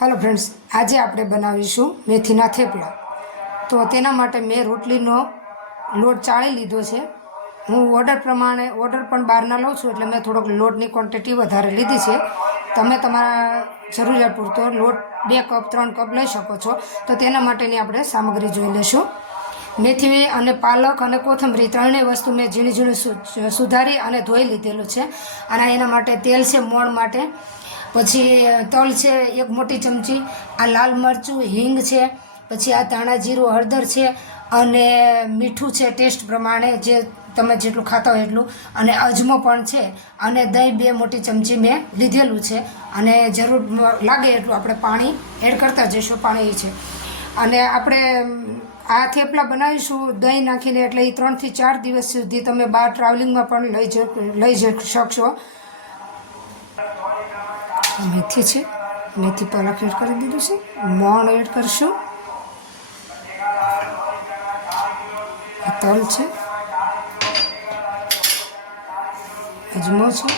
Hello friends, आज આપણે બનાવીશું મેથીના થેપલા। તો તેના માટે મેં રોટલીનો લોટ ચાળી લીધો છે। હું ઓર્ડર પ્રમાણે ઓર્ડર પણ બહારના લઉં છું, એટલે મેં થોડોક લોટની ક્વોન્ટિટી વધારે લીધી છે। તમે તમારા જરૂરિયાત પૂરતો લોટ 2 કપ 3 કપ લઈ શકો છો। તો તેના માટેની આપણે સામગ્રી જોઈ લઈશું। મેથી અને પાલક અને કોથમરી ત્રણેય વસ્તુ મેં ઝીણી ઝીણી સુધારી અને ધોઈ લીધેલું છે। અને એના માટે તેલ છે મોણ માટે, પછી તલ છે 1 મોટી ચમચી, આ લાલ મરચું, હિંગ છે, પછી આ ધાણા જીરું, હળદર છે અને મીઠું છે ટેસ્ટ પ્રમાણે, જે તમે જેટલું ખાતા હોય એટલું, અને અજમો પણ છે, અને દહીં 2 મોટી ચમચી મેં લીધેલું છે। અને જરૂર લાગે એટલું આપણે પાણી એડ કરતા જઈશું, પાણી છે। અને આપણે આ થેપલા બનાવીશું દહીં નાખીને, એટલે એ 3 થી 4 દિવસ સુધી તમે બહાર ટ્રાવેલિંગમાં પણ લઈ જઈ શકશો। મેથી છે, મેથી પાલક એડ કરી દીધું છે, મોણ એડ કરશું, તલ છે, અજમો છે,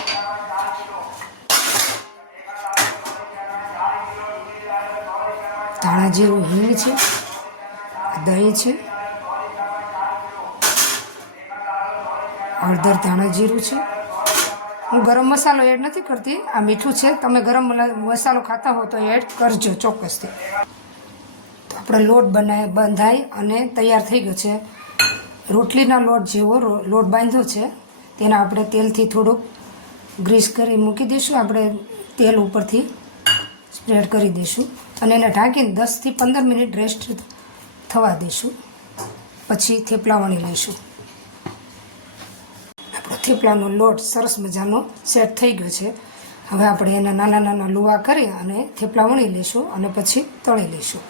ધાણા જીરું, હિંગ છે, દહીં છે, હળદર, ધાણા જીરું છે। હું ગરમ મસાલો એડ નથી કરતી, આ મીઠું છે, તમે ગરમ મસાલો ખાતા હો તો એડ કરજો ચોક્કસથી। તો આપણે લોટ બંધાઈ અને તૈયાર થઈ ગયો છે। રોટલીના લોટ જેવો લોટ બાંધ્યો છે, તેને આપણે તેલથી થોડુંક ગ્રીસ કરી મૂકી દઈશું। આપણે તેલ ઉપરથી સ્પ્રેડ કરી દઈશું અને એને ઢાંકીને 10 થી 15 મિનિટ રેસ્ટ થવા દઈશું, પછી થેપલા વણી લઈશું। થેપલાનો લોટ સરસ મજાનો સેટ થઈ ગયો છે। હવે આપણે એના નાના નાના લુવા કરી અને થેપલા વણી લઈશું અને પછી તળી લઈશું।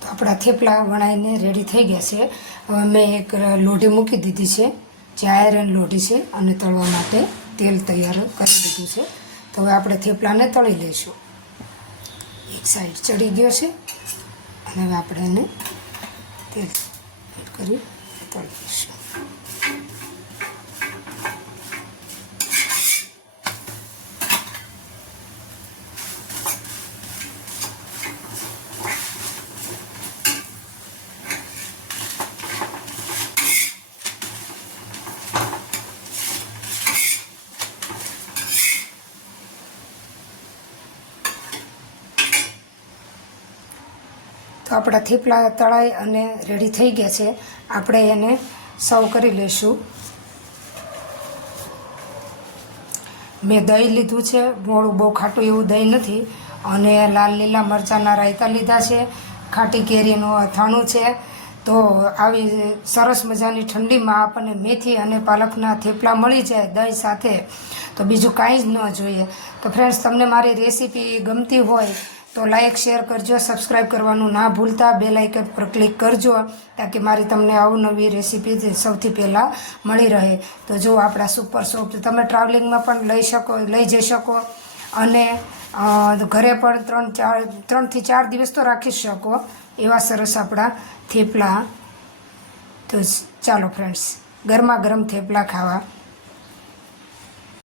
તો આપણા થેપલા વણાઈને રેડી થઈ ગયા છે। હવે મેં એક લોઢી મૂકી દીધી છે, જે આયરન લોઢી છે, અને તળવા માટે તેલ તૈયાર કરી દીધું છે। તો હવે આપણે થેપલાને તળી લઈશું। એક સાઈડ ચડી ગયો છે અને હવે આપણે એને તેલ એડ કરી તળી લઈશું। તો આપણા થેપલા તળાઈ અને રેડી થઈ ગયા છે। આપણે એને સર્વ કરી લઈશું। મેં દહીં લીધું છે, મોળું બહુ ખાટું એવું દહીં નથી, અને લાલ લીલા મરચાંના રાયતા લીધા છે, ખાટી કેરીનું અથાણું છે। તો આવી સરસ મજાની ઠંડીમાં આપણને મેથી અને પાલકના થેપલા મળી જાય દહીં સાથે, તો બીજું કાંઈ જ ન જોઈએ। તો ફ્રેન્ડ્સ, તમને મારી રેસીપી ગમતી હોય તો લાઈક શેર કરજો, સબસ્ક્રાઈબ કરવાનું ના ભૂલતા, બેલ આઇકન પર ક્લિક કરજો, તાકી મારી તમને અવનવી રેસીપી સૌથી પહેલાં મળી રહે। તો જો આપણા સુપર સોફ્ટ તમે ટ્રાવેલિંગમાં પણ લઈ જઈ શકો, અને ઘરે પણ 3 થી 4 દિવસ તો રાખી શકો એવા સરસ આપણા થેપલા। તો ચાલો ફ્રેન્ડ્સ, ગરમા ગરમ થેપલા ખાવા